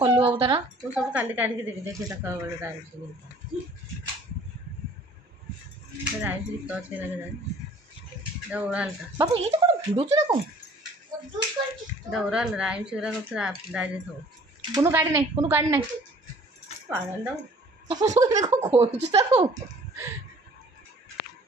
कलु बाबू तार तू सब काली काढ़ी देवी देखिए राइस गीत अच्छे ओराल बाबू ये तो भिड़ुच ना कौन ओराल राइम्स डायरी थो कोनो गाड़ी नहीं पागल दाऊ देखो खोज